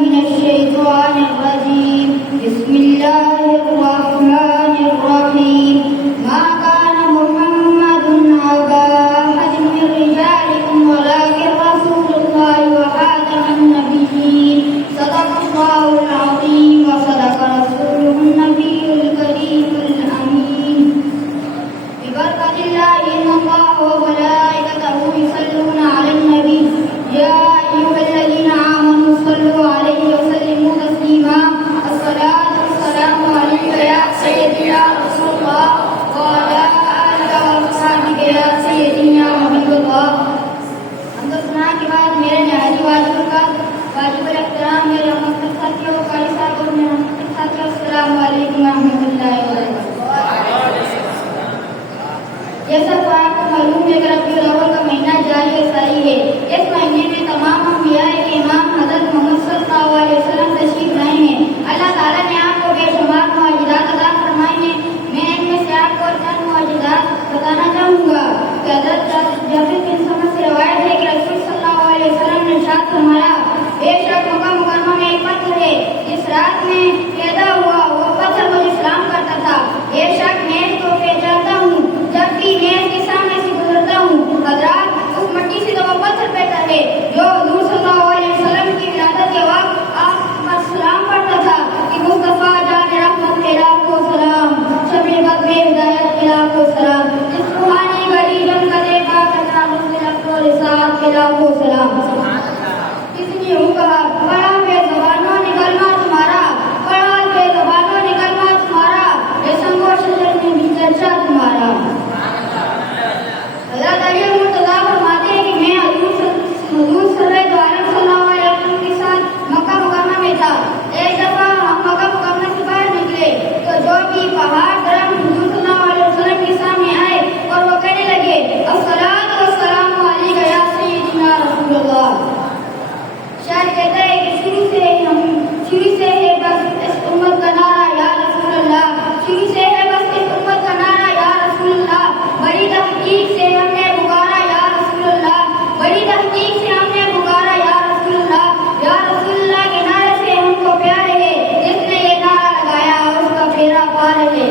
من الشيطان الرجيم. بسم الله الرحمن الرحيم. ما كان محمد أبا أحد من رجالكم ولكن رسول الله وخاتم النبيين. صدق الله العظيم وصدق رسوله النبي الكريم الأمين. ببركة الله إن الله وملائكته يصلون على النبي يا أيها الذين آمنوا صلوا عليه وسلموا تسليما. الصلاة والسلام عليك يا سيدي يا رسول الله وعلى آلك وأصحابك يا سيدي يا حبيب الله. حمد و ثنا کے بعد میرے نہایت واجب الاحترام میرے محترم ساتھیوں قاری صاحب اور میرے محترم ساتھیوں السلام علیکم ورحمۃ اللہ وبرکاتہ. جیسا کہ آپ کو معلوم ہے کہ ربیع الاول کا مہینہ جاری و ساری ہے. اس مہینے میں تمام انبیاء کے امام حضرت محمد صلی اللہ علیہ وسلم تشریف لائے ہیں. اللہ تعالیٰ نے آپ کو بے شمار معجزات عطا فرمائے ہیں. میں ان میں سے آپ کو چند معجزات بتانا چاہوں گا کہ حضرت جابر بن سمرہ سے روایت ہے کہ رسول صلی اللہ علیہ وسلم نے ارشاد فرمایا بے شک مکہ مکرمہ میں ایک پتھر ہے جس رات میں پیدا ہوا وہ پتھر مجھے سلام کرتا تھا. بے شک میں اس کو پہچانتا ہوں جب بھی میں اس کے سامنے سے گزرتا ہوں. حضرات اس مٹی سے تو وہ پتھر پیدا ہے جو حضور صلی اللہ علیہ وسلم کی ولادت کے وقت آپ پر سلام پڑھتا تھا کہ مصطفیٰ جان رحمت کے لاکھوں سلام شب قدر ہدایت کے لاکھوں سلام جس روحانی گلی جن کا دیکھا کرنا مسلم اپنوں رسالت کے لاکھوں سلام. کسی نے یوں کہا پڑھا بے زبانوں نے کلمہ تمہارا پڑھا بے زبانوں نے کلمہ تمہارا بے سنگ و شجر میں بھی چرچا تمہارا. حضرت علی مرتضیٰ فرماتے ہیں کہ میں حضور سرورِ دو عالم صلی اللہ علیہ وسلم کے ساتھ مکہ مکرمہ میں تھا. ایک دفعہ ہم مکہ مکرمہ سے باہر نکلے تو جو بھی پہاڑ درخت حضور صلی اللہ علیہ وسلم کے سامنے آئے اور وہ کہنے لگے الصلاۃ والسلام علیک یا سیدی یا رسول اللہ. شاید کہتا ہے کہ شروع سے ہے بس اس امت کا نعرہ یا رسول اللہ. شروع سے ہے بس اس امت کا نعرہ یا رسول اللہ. بڑی تحقیق سے ہم نے پکارا یا رسول اللہ. بڑی تحقیق سے ہم نے پکارا یا رسول اللہ. یا رسول اللہ کے نعرے سے ہم کو پیار ہے جس نے یہ نعرہ لگایا اس کا پھیرا پار ہے.